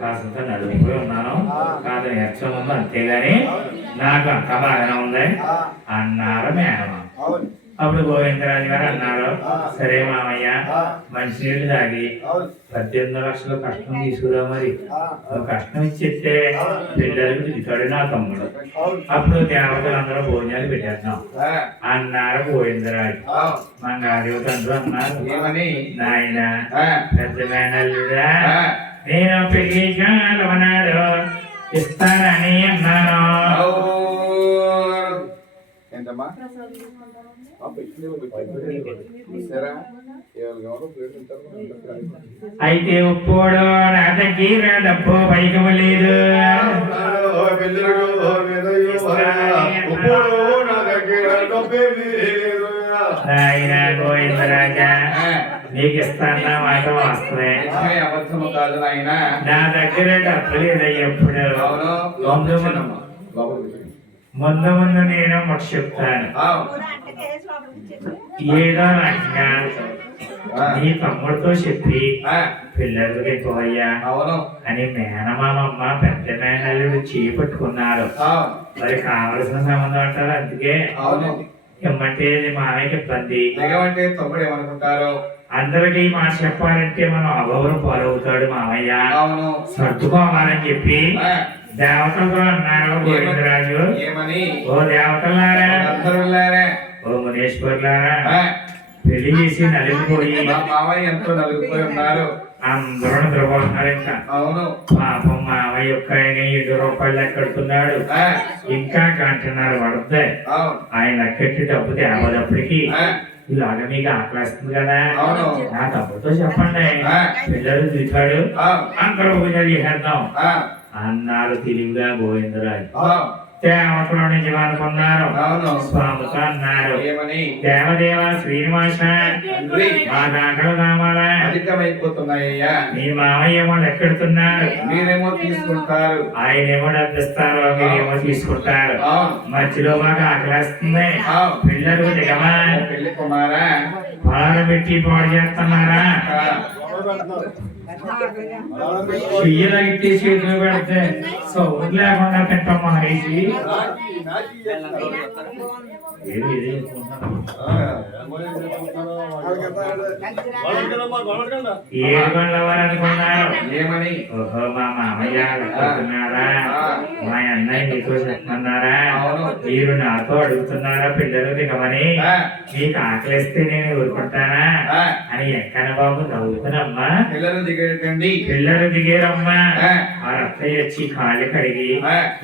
కాసంత నలుపుపోయి ఉన్నాను కాదు నీరసం ఉంది అంతేగాని నాకు అంత బాగానే ఉంది. అన్నారు మేనమా అప్పుడు గోవిందరాజు గారు అన్నారు సరే మామయ్య ఆ, మంచినీళ్ళు తాగి పద్దెనిమిది లక్షలు కష్టం తీసుకురా మరి. కష్టం ఇచ్చేస్తే పిల్లలకు దిగుతాడు నా తమ్ముడు. అప్పుడు దేవతలందరూ భోజనాలు పెట్టేద్దాం. అన్నారు గోవిందరాజు. మంగాదేవి తండ్రి అన్నారు నాయన పెద్ద మేనల్లుడా నేను కాలవనాడు ఇస్తానని అన్నాను. ఏంటమ్మా. అయితే ఉప్పోడు నా దగ్గర డబ్బు పైకం లేదు. ఆయన గోవిందరాజా నీకు ఇస్తాన్న మాట అబద్ధము కాదు నాయన. నా దగ్గర డబ్బు లేదు ఎప్పుడు. ముందు ముందు నేను ముట్ట చెప్తాను. ఏదో రకంగా నీ తమ్ముడితో చెప్పి పోయ్యా అవును. అని మేనమామమ్మ పెద్ద మేనల్లుడు చేపట్టుకున్నారు మరి కావలసిన సంబంధం అంటారు అందుకే. అవును. ఇమ్మంటే మామయ్యకి ఇబ్బంది. తమ్ముడు ఏమనుకుంటారు? అందరికీ మాట చెప్పాలంటే మనం అగౌరవం పాలవుతాడు మామయ్య. అవును. సర్దుకోవాలని చెప్పి ఆ, దేవతలతో అన్నారు గోవిందరాజు. ఏమని? ఓ దేవతలారా. ఓ మునేశ్వర్లారా. పెళ్ళి చేసి నలిగిపోయి మా మామయ్య ఎంతో నలిగిపోయి ఉన్నారు. అందరూ నిద్రపోతున్నారు ఇంకా అవును. పాపం మామయ్య యొక్క ఆయన ఏడు రూపాయలు లెక్కెడుతున్నాడు ఆ, ఇంకా గంటన్నర పడుతుంది ఆయన లెక్కెట్టి డబ్బు తేవదప్పటికి ఇలాగ మీకు ఆకలిస్తుంది కదా? నా తమ్ముడితో చెప్పండి. పిల్లలు అవును అందరూ పూజలు చేసేద్దాం. అన్నారు తెలివిగా గోవిందరాజు. అవును దేవతలో నుంచి అనుకున్నారు అవును. స్వామితో అన్నారు దేవదేవ శ్రీనివాస. మా దాంట్లో కావాలా అధికమైపోతున్నాయ్యా. మీ మామయ్య ఏమో లెక్కెడుతున్నారు. మీరేమో తీసుకుంటారు. ఆయన ఏమో డబ్బిస్తారు మీరేమో తీసుకుంటారు. మధ్యలో మాకు ఆకలిస్తుంది. పిల్లలు దిగమా? ఓ పెళ్ళి కుమారా? పొలాలు పెట్టి పాడు చేస్తున్నారా? ఆ, ఇట్టి చేతులు పెడితే సౌండ్ లేకుండా తింటాం మహేషి నాకి, ఏమని ఓహో మా మామయ్య అడుగుతున్నారా మా అన్నయ్య మీతో చెప్తున్నారా మీరు నాతో అడుగుతున్నారా పిల్లలు తినమని ఆ, మీకు ఆకలిస్తే నేను ఊరుకుంటానా ఆ, అని ఎక్కన బాబు నవ్వుతున్నమ్మా పిల్లలు దిగేటండి పిల్లలు దిగేరమ్మా వచ్చి కాళ్ళు కడిగి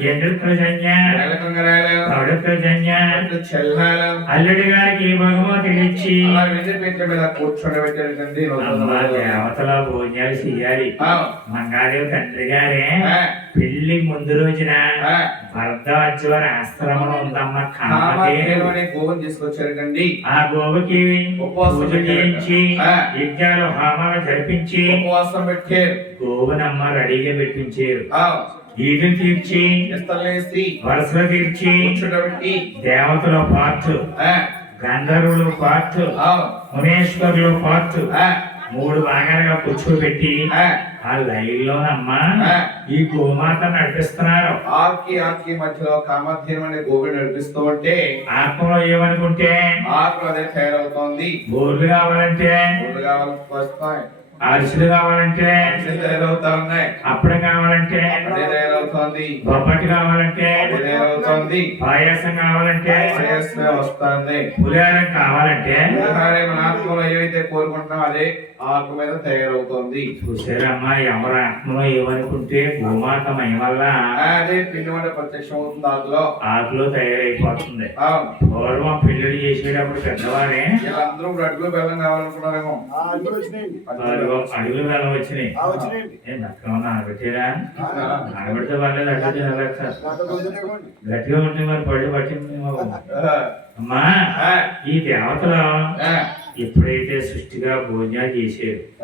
ఎందుకు తడుకు జన్య అల్లుడి గారికి బహుమతి ఇచ్చి దేవతల భోజనాలు చెయ్యాలి మంగాదేవి తండ్రి గారే పెళ్ళి ముందు రోజున వచ్చేవారు ఆశ్రమం ఉందమ్మ కామతే కామధేనువుని గోవుని తీసుకొచ్చారండి ఆ గోవుకి ఉపవాసం పూజ చేయించి. యజ్ఞాలు హోమాలు జరిపించి ఉపవాసం పెట్టారు గోవునమ్మ రెడీగా పెట్టించారు. ఆ, ఈదులు తీర్చి వరుసలు తీర్చి దేవతల పార్ట్ ఆ, గంధర్వులు పార్ట్ ఆ, మునేశ్వరులు పార్ట్ ఆ, మూడు భాగాలుగా కూర్చోబెట్టి ఆ, ఆ లైన్ లోనమ్మా ఆ. ఈ గోమాత నడిపిస్తున్నారు. ఆకి ఆకి మధ్యలో కామధేనువుని గోవుని నడిపిస్తూ ఉంటే ఆత్మలో ఏమనుకుంటే ఆకు అదే తయారవుతోంది. బోర్లు కావాలంటే ఊళ్ళు కావాలి అరిసెలు కావాలంటే అదే తయారవుతా ఉన్నాయి. అప్పడం కావాలంటే తయారవుతోంది. కావాలంటే అదే తయారవుతోంది పాయాసం కావాలంటే వయస్సునే వస్తుంది పులిహారం కావాలంటే పులిహారే మన ఆత్మలో ఏవైతే కోరుకుంటున్నాం అదే ఆకు మీద తయారవుతోంది. చూసారమ్మా ఎవరి ఆత్మలో ఏమనుకుంటే గోమాత మహిమ వల్ల అదే పిండి వంట ప్రత్యక్షం అవుతుంది ఆకులో ఆకులో తయారైపోతుంది. ఆ, పూర్వం పెళ్ళిళ్ళు చేసేటప్పుడు పెద్దవారే ఇప్పుడు అడుగులు బెల్లం కావాలనుకున్నారేమో. అడుగులు వెళ్ళ వచ్చినాయి. నానబెట్టారా నానబెడితే పర్లేదు అడ్డు తినలేదు? సార్. గట్టిగా ఉంటే మరి పడి పట్టింది అమ్మా ఈ దేవతలు ఎప్పుడైతే సృష్టిగా భోజనాలు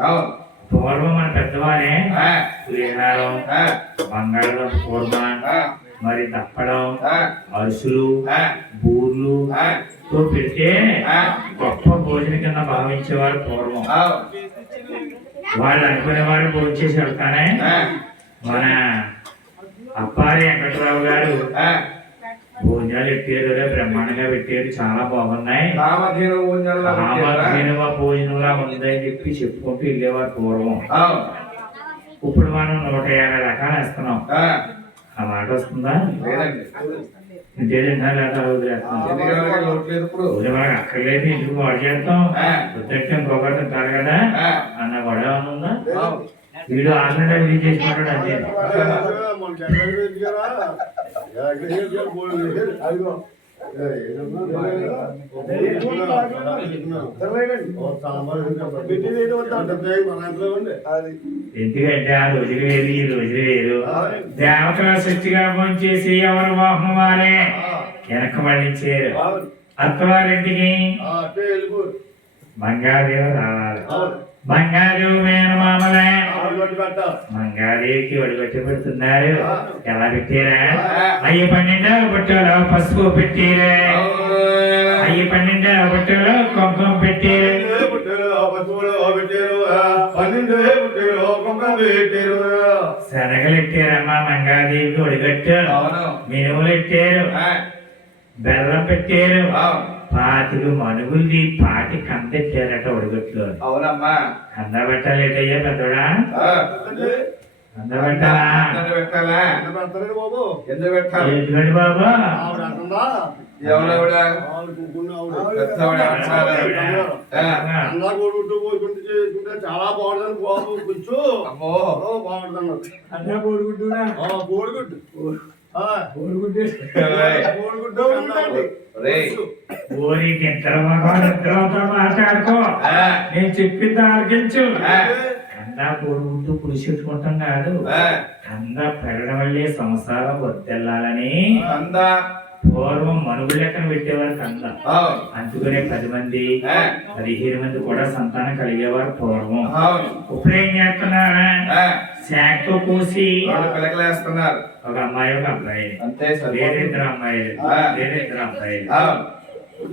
అవును. పూర్వం మన పెద్దవారే పులిహారం బంగాళదుంప కూర్మ మరి దప్పడం అరుసులు బూర్లు తో పెడితే ఆ, గొప్ప భోజనం కింద భావించేవారు పూర్వం. వాళ్ళు అనుకునేవారు భోజనం చేసి వెళ్తానే ఆ, మన అప్పారి వెంకటరావు గారు భోజనాలు పెట్టారు బ్రహ్మాండంగా పెట్టారు చాలా బాగున్నాయి? రామధేనువ భోజనంలా ఉందని చెప్పి చెప్పుకుంటూ వెళ్ళేవారు పూర్వం. ఇప్పుడు మనం నూట యాభై రకాలు వేస్తున్నాం. ఆ, మాట వస్తుందా? మనకు అక్కర్లేదు ఇంటికి బాగు చేస్తాం? వద్దట్టే ఇంకొకటి తింటారు కదా. అన్న గొడవ ఉందా. వీడు ఆల్రెడీ అంతే ఇంట్లో ఉంది. ఎందుకంటే ఆ రోజులు వేరు ఈ రోజులు వేరు దేవతల చేసి ఎవరు మోహం వారే వెనక మళ్ళించారు. అత్తవారింటికి. బంగాదేవి రావాలి. బంగారు. మంగాదేవికి ఒడిగట్టి పెడుతున్నారు ఎలా పెట్టారా? అయ్యి పన్నెండో బుట్టలో పసుపు పెట్టారు. అయ్యి పన్నెండో బుట్టలో కుంకుమ పెట్టారు. పన్నెండే పుట్టారు, ఆ పశువులు ఆ పెట్టారు, ఆ. పన్నెండే పుట్టారు, ఆ కుంకుమ పెట్టారు. శనగలు ఎట్టారమ్మా మంగాదేవికి ఒడిగట్టు అవును. మినుములు ఎట్టారు ఆ, బెల్లం పెట్టారు. అవును. పాతికి మనుగుల్ది పాటి కందెట్టారట ఒడిగట్లో అవునమ్మా కంద పెట్టలేటయ్యా పెద్దోడా ఆ, అంటే కంద పెట్టాలా ఎందుకు పెట్టాలా ఎంత పెడతారండి బాబు ఎందుకు పెట్టాలి ఎందుకండి బాబా ఆవిడ అంటుందా ఎవరెవడ ఆవిడ కూకున్న ఆవిడ. పెద్దవాడ అంటున్నారు. ఆ, అన్నా కొడుకుంటూ పోకుంటూ చేసుకుంటే చాలా బాగుంటుంది బాబు కొంచెం అమ్మో ఓ, బాగుంటుంది అన్నా కోడుకుంటున్నా ఆ, కోడిగుడ్డు ఆ, కోడుకుంటే ఏయ్, కోడిగుడ్డు మాట్లాడుకో. ఆ, నేను చెప్పింది ఆర్గించు ఆ, కందా కోడుకుంటూ పులిచెట్టుకుంటాం కాదు. ఆ, కంద పెరగడం వల్లే సంసారం వర్దెల్లాలని అందా పూర్వం మనుగులు లెక్కన పెట్టేవారు కంద. అందుకనే పది మంది పదిహేను మంది కూడా సంతానం కలిగేవారు పూర్వం. ఇప్పుడు ఏం చేస్తున్నారా శాఖతో కూసి వాళ్ళు పిలకలేస్తున్నారు. ఒక అమ్మాయి ఒక అబ్బాయి. అంతే సరే వేరేద్దరు అమ్మాయిలు. ఆ. వేరేద్దరు అబ్బాయిలు.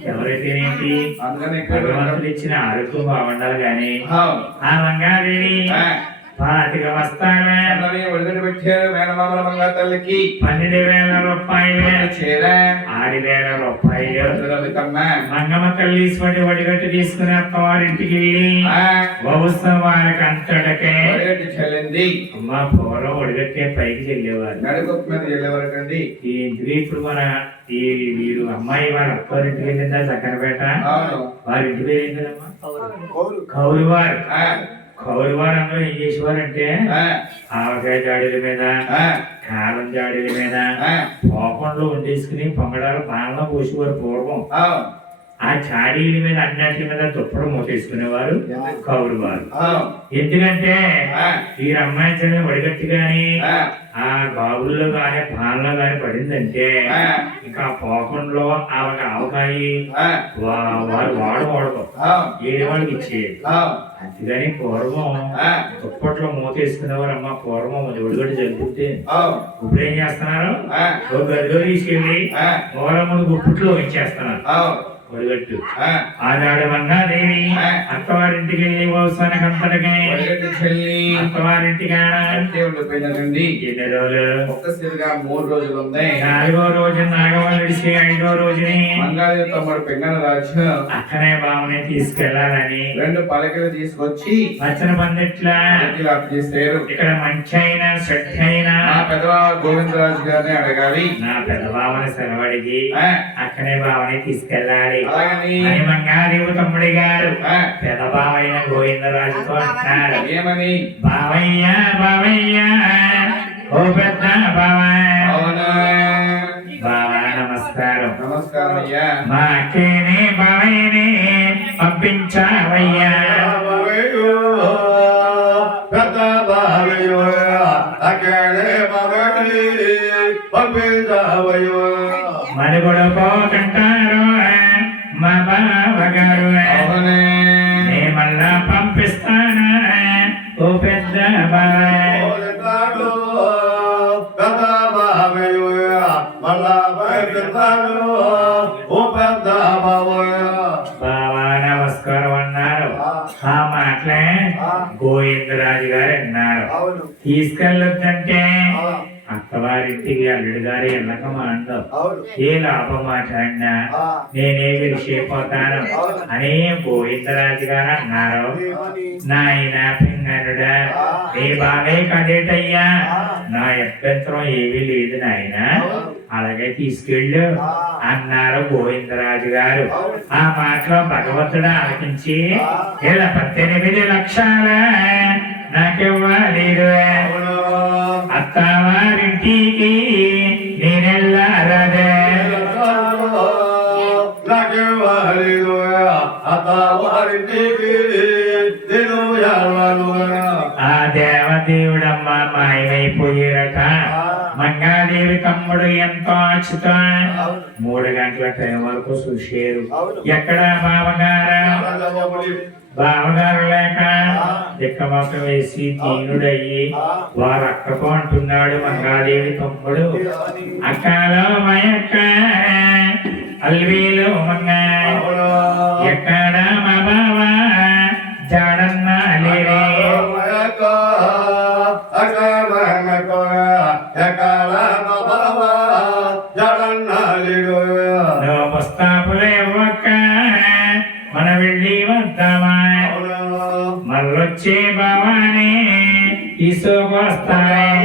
ఎవరైతే ఏంటి భగవంతుడు ఇచ్చిన ఆరోగ్యం బాగుండాలి అవును ఆ. మంగాదేవి ఆ, పాతిక వస్తావే. అందరినీ ఒడిగట్టు పెట్టారు మేనమామల మంగా తల్లికి. పన్నెండు వేల రూపాయలు. చీర. ఆరు వేల రూపాయలు. మంగమ్మ తల్లి ఇటువంటి వడిగట్టు తీసుకుని అత్తవారింటికి వెళ్ళి. వస్తున్న వారికి అంతటకే. చెల్లింది. అమ్మ పూర్వం వడిగట్టే పైకి చెల్లేవారు. నడుకొప్పు ఈ ఇంటికి ఇప్పుడు మన ఈ వీరు అమ్మాయి వాళ్ళ అత్తవారింటికి వెళ్ళిందా? చక్కరపేట అవును. వారి ఇంటి పేరు ఏంటమ్మా కౌలు. కౌలు వారు వారు అందరూ ఏం చేసేవారంటే ఆవకాయ జాడీల మీద ఆ, కారం జాడీల మీద ఆ, పోకంలో వండేసుకుని పొంగడాలు పాలన పోసేవారు పూర్వం. ఆ. చాడీల మీద అన్నిటి మీద దుప్పడం మూటేసుకునేవారు కౌలు వారు. అవును ఎందుకంటే ఈ అమ్మాయి వడిగట్టి గాని ఆ, గాబుల్లో గాని పాలలో గాని పడిందంటే ఆ, ఇంకా పోకంలో ఆమె ఆవకాయి వారు వాడు అవును. ఏడు వాళ్ళకి ఇచ్చేది? అందుకని పూర్వం ఆ, దుప్పట్లో మూత వేసుకునేవారు అమ్మ పూర్వం ఒడిగడ్డి జరుగుతుంటే. అవును. ఇప్పుడు ఏం చేస్తున్నారు? గదిలో తీసుకెళ్ళి ఆ, మూలముడు గుప్పుట్లో ఇచ్చేస్తున్నారు ఒడిగట్టు ఆ, ఆనాడు మంగాదేవి అత్తవారింటికి వెళ్ళి ఒడిగట్టు చెల్లి. అత్తవారింటికి అంతే ఉండిపోయినదండి ఎన్ని రోజులు? ఒక్కసారిగా మూడు రోజులు ఉన్నాయి. నాలుగో రోజు నాగవల్లిడిసి ఐదో రోజుని. మంగాళి తమ్ముడు పెంగన రాజు. అక్కనే బావని తీసుకెళ్ళాలని. రెండు పలకలు తీసుకొచ్చి పచ్చని పందిట్ల. చేశారు ఇక్కడ మంచి అయినా చెడ్డ అయినా మా పెద్దబావ గోవిందరాజు గారిని అడగాలి. నా పెద్ద బావని సెలవడిగి అక్కనే బావని తీసుకెళ్ళాలి అని మంగాదేవి తమ్ముడి గారు. పెద్ద బావైన గోవిందరాజుతో అంటున్నారు. ఏమని? బావయ్య బావయ్య. ఓ పెద్ద బావ. అవునా? బావ నమస్కారం. నమస్కారం అయ్యా. మా అక్కేనే బావయ్యనే పంపించావయ్యా. బావయ్యో, పెద్ద బావయ్యో, అక్కడే బావయ్య, పంపించావయ్యో. మనుగుడు పోతుంటారు బావా నమస్కారం అన్నారు. ఆ మాటలే గోవిందరాజు గారు అన్నారు. తీసుకెళ్ళొద్దంటే అత్తవారింటికి అల్లుడు గారు వెళ్ళకమా అంటావు అవును. ఏ లాభం మాట్లాడినా ఆ, నేనే గెలిచిపోతాను అని గోవిందరాజు గారు అన్నారు? నాయన పింగనుడా నీ బాగే కదేటయ్యా? నా అభ్యంతరం ఏమీ లేదు నాయన. అలాగే తీసుకెళ్ళు అన్నారు గోవిందరాజు గారు ఆ మాటలో భగవంతుడు ఆలకించి ఇలా పద్దెనిమిది లక్షల నాకివ్వాలి. అత్తవారింటికి వారిలో అత్తవారింటికి నేను. ఆ దేవదేవుడమ్మ మాయమైపోయారట మంగాదేవి తమ్ముడు ఎంతో ఆశతో మూడు గంటల టైం వరకు చూసారు. ఎక్కడ బావగారు? బావగారు లేక. దిక్కమొక్క వేసి దీనుడయ్యి వారు అక్కకు అంటున్నాడు మంగాదేవి తమ్ముడు. అక్కలో మయక్క అల్వేలు మంగ ఎక్కడ మా బావ? జాడన్నా లేరే నువ్వు ഈശോ മാസ്തായ